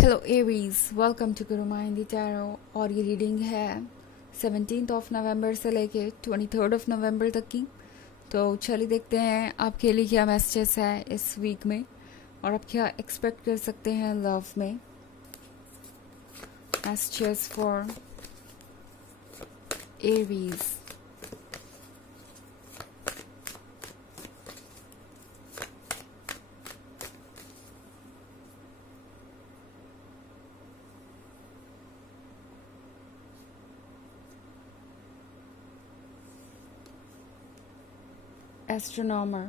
Hello Aries, welcome to Guru माइंडी tarot. और ये reading है 17 ऑफ नवंबर से लेके 23 नवंबर तक की। तो चलिए देखते हैं आपके लिए क्या मैसेजेस है इस वीक में और आप क्या एक्सपेक्ट कर सकते हैं लव में। Messages for Aries. Astronomer,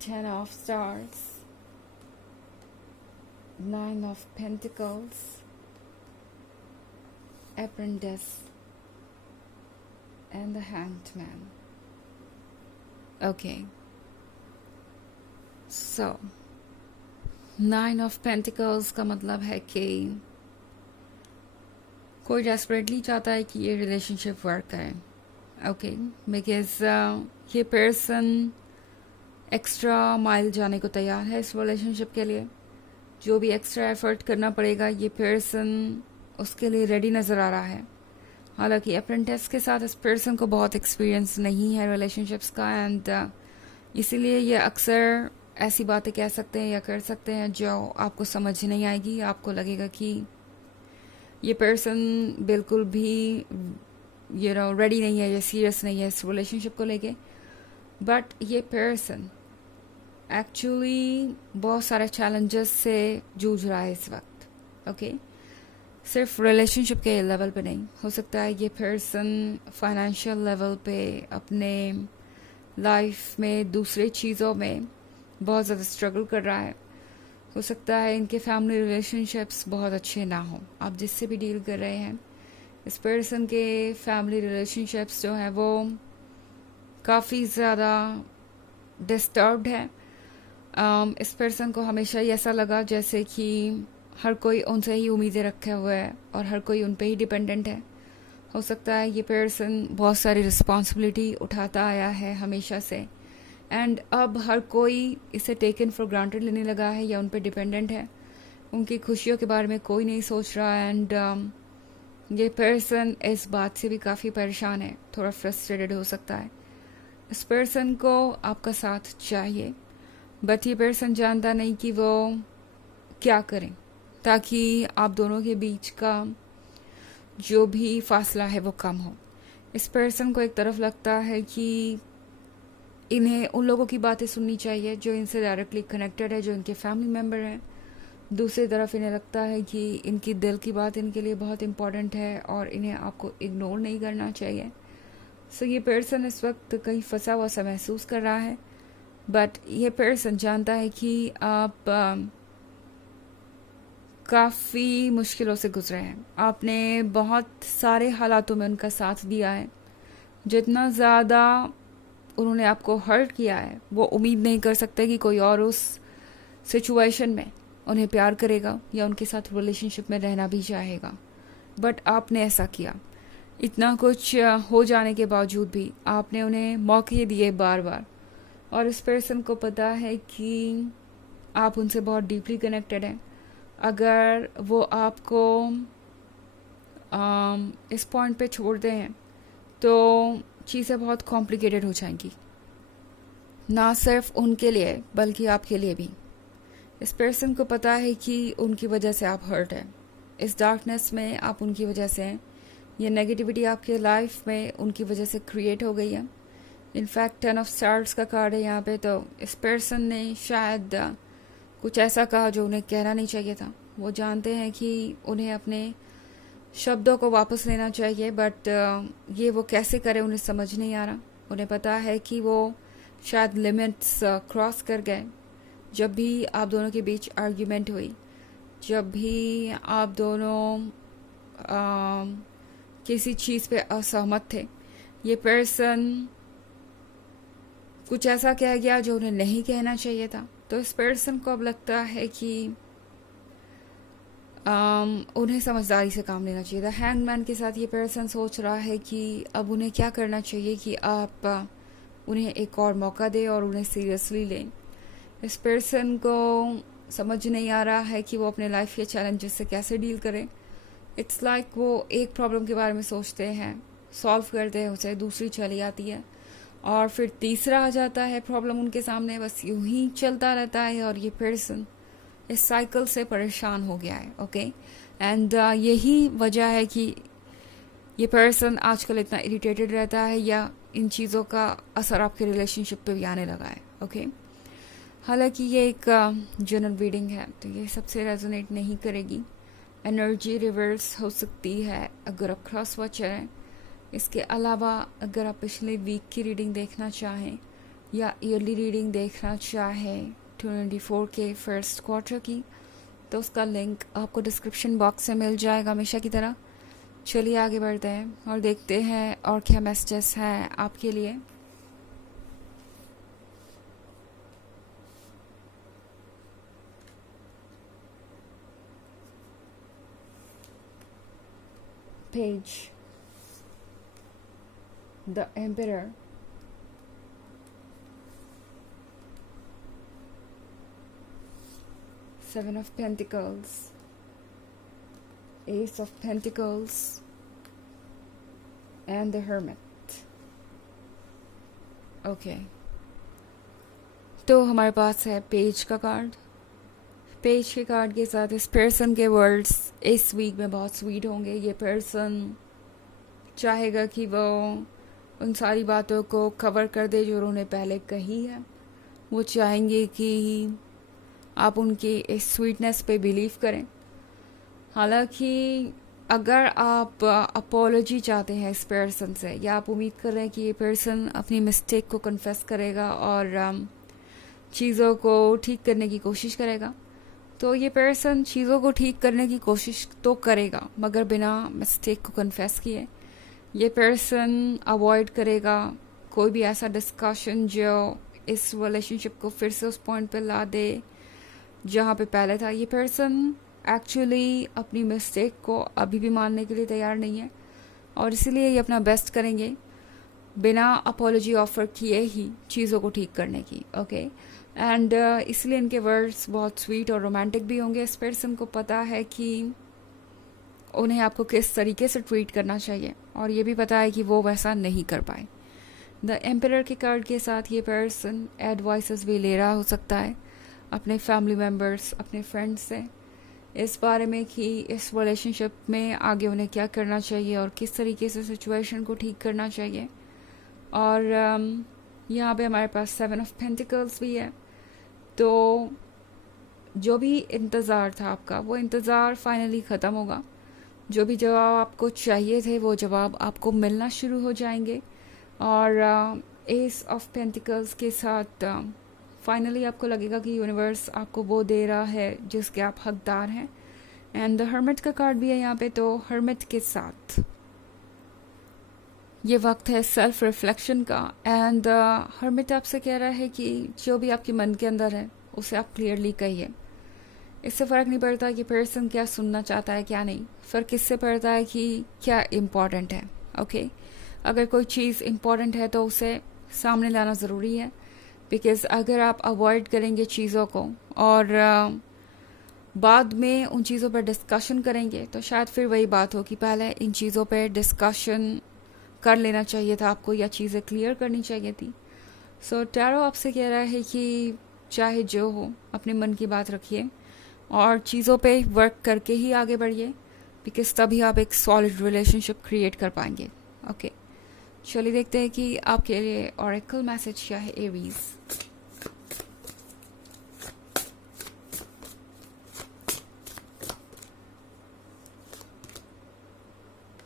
10 of Stars, 9 of Pentacles, Apprentice, and the Hanged Man. Okay, so 9 of Pentacles का मतलब है कि कोई डेस्परेटली चाहता है कि ये रिलेशनशिप वर्क करे। ओके, बिकॉज ये पर्सन एक्स्ट्रा माइल जाने को तैयार है इस रिलेशनशिप के लिए। जो भी एक्स्ट्रा एफर्ट करना पड़ेगा ये पर्सन उसके लिए रेडी नज़र आ रहा है। हालांकि अप्रेंटिस के साथ इस पर्सन को बहुत एक्सपीरियंस नहीं है रिलेशनशिप्स का, एंड इसीलिए ये अक्सर ऐसी बातें कह सकते हैं या कर सकते हैं जो आपको समझ नहीं आएगी। आपको लगेगा कि ये पर्सन बिल्कुल भी रेडी नहीं है या सीरियस नहीं है इस रिलेशनशिप को लेके। बट ये पर्सन एक्चुअली बहुत सारे चैलेंजेस से जूझ रहा है इस वक्त। ओके, सिर्फ रिलेशनशिप के लेवल पे नहीं, हो सकता है ये पर्सन फाइनेंशियल लेवल पे, अपने लाइफ में दूसरे चीज़ों में बहुत ज़्यादा स्ट्रगल कर रहा है। हो सकता है इनके फैमिली रिलेशनशिप्स बहुत अच्छे ना हो। आप जिससे भी डील कर रहे हैं, इस पर्सन के फैमिली रिलेशनशिप्स जो हैं वो काफ़ी ज़्यादा डिस्टर्ब्ड है। इस पर्सन को हमेशा ही ऐसा लगा जैसे कि हर कोई उनसे ही उम्मीदें रखे हुए है और हर कोई उन पे ही डिपेंडेंट है। हो सकता है ये पर्सन बहुत सारी रिस्पॉन्सिबिलिटी उठाता आया है हमेशा से, एंड अब हर कोई इसे टेकन फॉर ग्रांटेड लेने लगा है या उन पर डिपेंडेंट है। उनकी खुशियों के बारे में कोई नहीं सोच रहा, एंड ये पर्सन इस बात से भी काफ़ी परेशान है, थोड़ा फ्रस्ट्रेटेड हो सकता है। इस पर्सन को आपका साथ चाहिए, बट ये पर्सन जानता नहीं कि वो क्या करें ताकि आप दोनों के बीच का जो भी फासला है वो कम हो। इस पर्सन को एक तरफ लगता है कि इन्हें उन लोगों की बातें सुननी चाहिए जो इनसे डायरेक्टली कनेक्टेड है, जो इनके फैमिली मेम्बर हैं। दूसरी तरफ इन्हें लगता है कि इनकी दिल की बात इनके लिए बहुत इम्पॉर्टेंट है और इन्हें आपको इग्नोर नहीं करना चाहिए। सो ये पर्सन इस वक्त कहीं फंसा हुआ सा महसूस कर रहा है, बट ये पर्सन जानता है कि आप काफ़ी मुश्किलों से गुजरे हैं। आपने बहुत सारे हालातों में उनका साथ दिया है। जितना ज़्यादा उन्होंने आपको हर्ट किया है वो उम्मीद नहीं कर सकते कि कोई और उस सिचुएशन में उन्हें प्यार करेगा या उनके साथ रिलेशनशिप में रहना भी चाहेगा। बट आपने ऐसा किया। इतना कुछ हो जाने के बावजूद भी आपने उन्हें मौके दिए बार बार, और इस पर्सन को पता है कि आप उनसे बहुत डीपली कनेक्टेड हैं। अगर वो आपको इस पॉइंट पे छोड़ते हैं तो चीज़ें बहुत कॉम्प्लिकेटेड हो जाएंगी, ना सिर्फ उनके लिए बल्कि आपके लिए भी। इस पर्सन को पता है कि उनकी वजह से आप हर्ट हैं, इस डार्कनेस में आप उनकी वजह से हैं। ये नेगेटिविटी आपके लाइफ में उनकी वजह से क्रिएट हो गई है। इनफैक्ट 10 ऑफ स्टार्स का कार्ड है यहाँ पे, तो इस पर्सन ने शायद कुछ ऐसा कहा जो उन्हें कहना नहीं चाहिए था। वो जानते हैं कि उन्हें अपने शब्दों को वापस लेना चाहिए, बट ये वो कैसे करें उन्हें समझ नहीं आ रहा। उन्हें पता है कि वो शायद लिमिट्स क्रॉस कर गए। जब भी आप दोनों के बीच आर्ग्यूमेंट हुई, जब भी आप दोनों किसी चीज़ पे असहमत थे, ये पर्सन कुछ ऐसा कह गया जो उन्हें नहीं कहना चाहिए था। तो इस पर्सन को अब लगता है कि उन्हें समझदारी से काम लेना चाहिए था। हैंगमैन के साथ ये पर्सन सोच रहा है कि अब उन्हें क्या करना चाहिए कि आप उन्हें एक और मौका दें और उन्हें सीरियसली लें। इस पर्सन को समझ नहीं आ रहा है कि वो अपने लाइफ के चैलेंजेस से कैसे डील करे। इट्स लाइक वो एक प्रॉब्लम के बारे में सोचते हैं, सॉल्व करते हैं उसे, दूसरी चली आती है और फिर तीसरा आ जाता है प्रॉब्लम उनके सामने, बस यूं ही चलता रहता है और ये पर्सन इस साइकिल से परेशान हो गया है। ओके एंड यही वजह है कि ये पर्सन आजकल इतना इरिटेटेड रहता है या इन चीज़ों का असर आपके रिलेशनशिप पे भी आने लगा है। ओके हालांकि ये एक जनरल रीडिंग है तो ये सबसे रेजोनेट नहीं करेगी। एनर्जी रिवर्स हो सकती है अगर आप क्रॉस वॉचर हैं। इसके अलावा अगर आप पिछले वीक की रीडिंग देखना चाहें या ईयरली रीडिंग देखना चाहें 2024 के फर्स्ट क्वार्टर की, तो उसका लिंक आपको डिस्क्रिप्शन बॉक्स में मिल जाएगा हमेशा की तरह। चलिए आगे बढ़ते हैं और देखते हैं और क्या मैसेजेस हैं आपके लिए। Page the emperor, Seven of Pentacles, Ace of Pentacles and the Hermit. Okay तो हमारे पास है पेज का कार्ड। पेज के कार्ड के साथ इस पर्सन के वर्ड्स इस वीक में बहुत स्वीट होंगे। ये पर्सन चाहेगा कि वो उन सारी बातों को कवर कर दे जो उन्होंने पहले कही है। वो चाहेंगे कि आप उनकी इस स्वीटनेस पे बिलीव करें। हालांकि अगर आप अपोलॉजी चाहते हैं इस पर्सन से या आप उम्मीद कर रहे हैं कि ये पर्सन अपनी मिस्टेक को कन्फेस करेगा और चीज़ों को ठीक करने की कोशिश करेगा, तो ये पर्सन चीज़ों को ठीक करने की कोशिश तो करेगा मगर बिना मिस्टेक को कन्फेस किए। ये पर्सन अवॉइड करेगा कोई भी ऐसा डिस्कशन जो इस रिलेशनशिप को फिर से उस पॉइंट पे ला दे जहाँ पे पहले था। ये पर्सन एक्चुअली अपनी मिस्टेक को अभी भी मानने के लिए तैयार नहीं है और इसीलिए ये अपना बेस्ट करेंगे बिना अपोलॉजी ऑफर किए ही चीज़ों को ठीक करने की। ओके एंड इसलिए इनके वर्ड्स बहुत स्वीट और रोमांटिक भी होंगे। इस पर्सन को पता है कि उन्हें आपको किस तरीके से ट्रीट करना चाहिए और ये भी पता है कि वो वैसा नहीं कर पाए। द एम्परर के कार्ड के साथ ये पर्सन एडवाइसेस भी ले रहा हो सकता है अपने फैमिली मेम्बर्स, अपने फ्रेंड्स से इस बारे में कि इस रिलेशनशिप में आगे उन्हें क्या करना चाहिए और किस तरीके से सिचुएशन को ठीक करना चाहिए। और यहाँ पे हमारे पास 7 ऑफ पेंटिकल्स भी है। तो जो भी इंतज़ार था आपका वो इंतज़ार फाइनली ख़त्म होगा। जो भी जवाब आपको चाहिए थे वो जवाब आपको मिलना शुरू हो जाएंगे और एस ऑफ पेंटिकल्स के साथ फाइनली आपको लगेगा कि यूनिवर्स आपको वो दे रहा है जिसके आप हकदार हैं। एंड द हर्मिट का कार्ड भी है यहाँ पे। तो हर्मिट के साथ ये वक्त है सेल्फ रिफ्लेक्शन का एंड हर्मिट आपसे कह रहा है कि जो भी आपके मन के अंदर है उसे आप क्लियरली कहिए। इससे फ़र्क नहीं पड़ता कि पर्सन क्या सुनना चाहता है क्या नहीं, फ़र्क इससे पड़ता है कि क्या इम्पॉर्टेंट है। ओके अगर कोई चीज़ इम्पॉर्टेंट है तो उसे सामने लाना ज़रूरी है, बिकॉज़ अगर आप अवॉइड करेंगे चीज़ों को और बाद में उन चीज़ों पर डिस्कशन करेंगे तो शायद फिर वही बात हो कि पहले इन चीज़ों पर डिस्कशन कर लेना चाहिए था आपको या चीज़ें क्लियर करनी चाहिए थी। सो टैरो आपसे कह रहा है कि चाहे जो हो अपने मन की बात रखिए और चीज़ों पे वर्क करके ही आगे बढ़िए, बिकॉज तभी आप एक सॉलिड रिलेशनशिप क्रिएट कर पाएंगे। ओके चलिए देखते हैं कि आपके लिए ऑरेकल मैसेज क्या है Aries.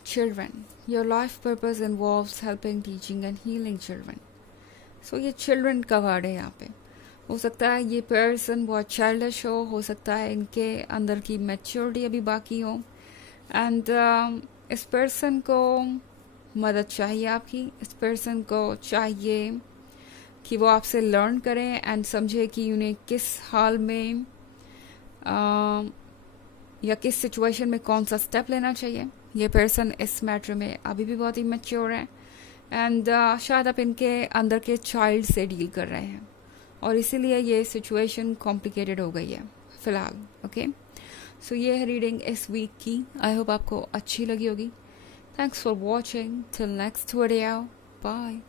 Children, your life purpose involves helping, teaching and healing children. So ये children का वर्ड है यहाँ पे। हो सकता है ये पर्सन बहुत चाइल्डिश हो सकता है इनके अंदर की मैच्योरिटी अभी बाकी हो एंड इस पर्सन को मदद चाहिए आपकी। इस पर्सन को चाहिए कि वो आपसे लर्न करें एंड समझे कि उन्हें किस हाल में या किस सिचुएशन में कौन सा स्टेप लेना चाहिए। ये पर्सन इस मैटर में अभी भी बहुत ही मैच्योर है एंड शायद आप इनके अंदर के चाइल्ड से डील कर रहे हैं और इसीलिए ये सिचुएशन कॉम्प्लिकेटेड हो गई है फ़िलहाल। ओके, सो ये है रीडिंग इस वीक की। आई होप आपको अच्छी लगी होगी। Thanks for watching. Till next video, bye.